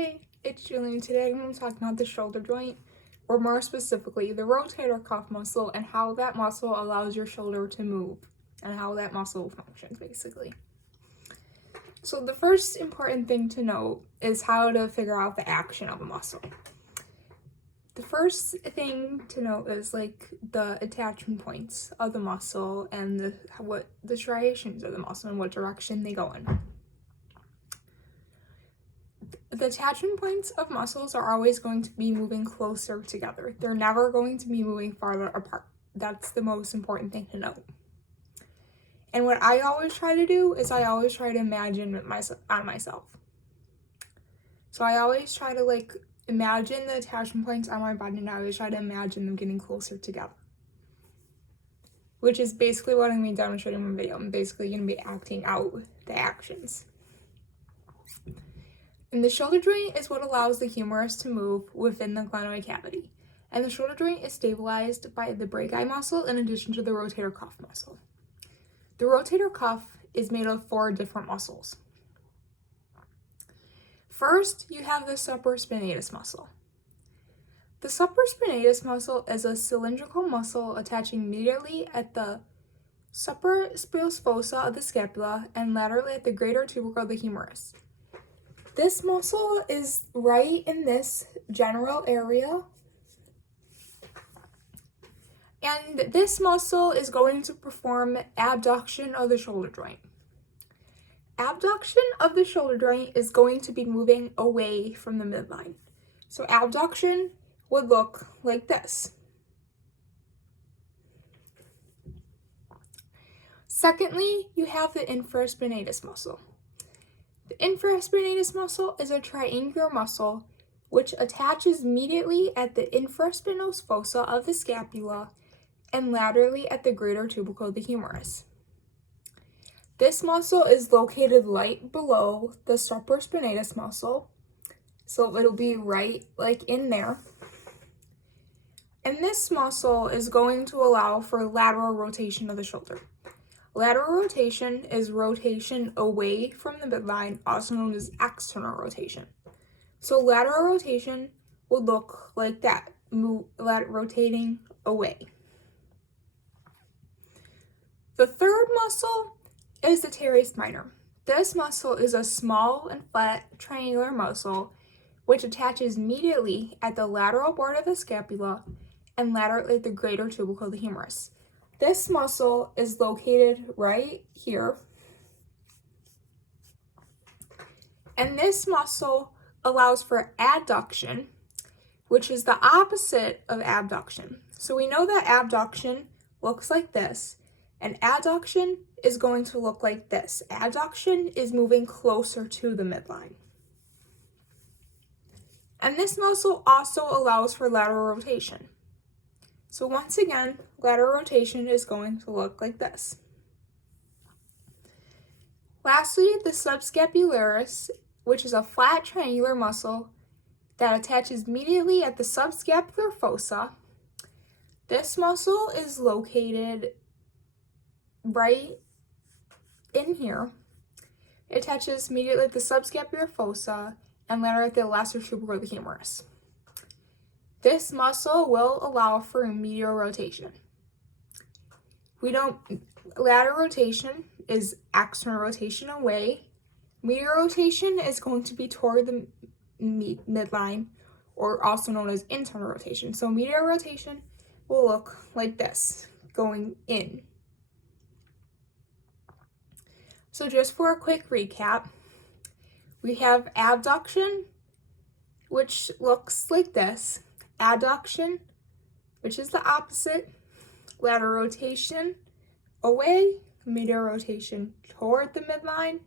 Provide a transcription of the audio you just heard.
Hi, it's Julie. Today I'm going to talk about the shoulder joint, or more specifically, the rotator cuff muscle and how that muscle allows your shoulder to move and how that muscle functions, basically. So the first important thing to note is how to figure out the action of a muscle. The first thing to note is the attachment points of the muscle and the striations of the muscle and what direction they go in. The attachment points of muscles are always going to be moving closer together. They're never going to be moving farther apart. That's the most important thing to note. And what I always try to do is I always try to imagine it on myself. So I always try to imagine the attachment points on my body, and I always try to imagine them getting closer together. Which is basically what I'm going to be demonstrating in my video. I'm basically going to be acting out the actions. And the shoulder joint is what allows the humerus to move within the glenoid cavity. And the shoulder joint is stabilized by the brachii muscle in addition to the rotator cuff muscle. The rotator cuff is made of 4 different muscles. First, you have the supraspinatus muscle. The supraspinatus muscle is a cylindrical muscle attaching medially at the supraspinatus fossa of the scapula and laterally at the greater tubercle of the humerus. This muscle is right in this general area, and this muscle is going to perform abduction of the shoulder joint. Abduction of the shoulder joint is going to be moving away from the midline. So abduction would look like this. Secondly, you have the infraspinatus muscle. The infraspinatus muscle is a triangular muscle which attaches medially at the infraspinous fossa of the scapula and laterally at the greater tubercle of the humerus. This muscle is located right below the supraspinatus muscle, so it'll be right in there. And this muscle is going to allow for lateral rotation of the shoulder. Lateral rotation is rotation away from the midline, also known as external rotation. So lateral rotation would look like that, rotating away. The third muscle is the teres minor. This muscle is a small and flat triangular muscle which attaches medially at the lateral border of the scapula and laterally at the greater tubercle of the humerus. This muscle is located right here. And this muscle allows for adduction, which is the opposite of abduction. So we know that abduction looks like this, and adduction is going to look like this. Adduction is moving closer to the midline. And this muscle also allows for lateral rotation. So once again, lateral rotation is going to look like this. Lastly, the subscapularis, which is a flat triangular muscle that attaches medially at the subscapular fossa. This muscle is located right in here. It attaches medially at the subscapular fossa and laterally at the lesser tubercle of the humerus. This muscle will allow for medial rotation. Lateral rotation is external rotation away. Medial rotation is going to be toward the midline, or also known as internal rotation. So medial rotation will look like this, going in. So just for a quick recap, we have abduction, which looks like this. Adduction, which is the opposite. Lateral rotation away, medial rotation toward the midline,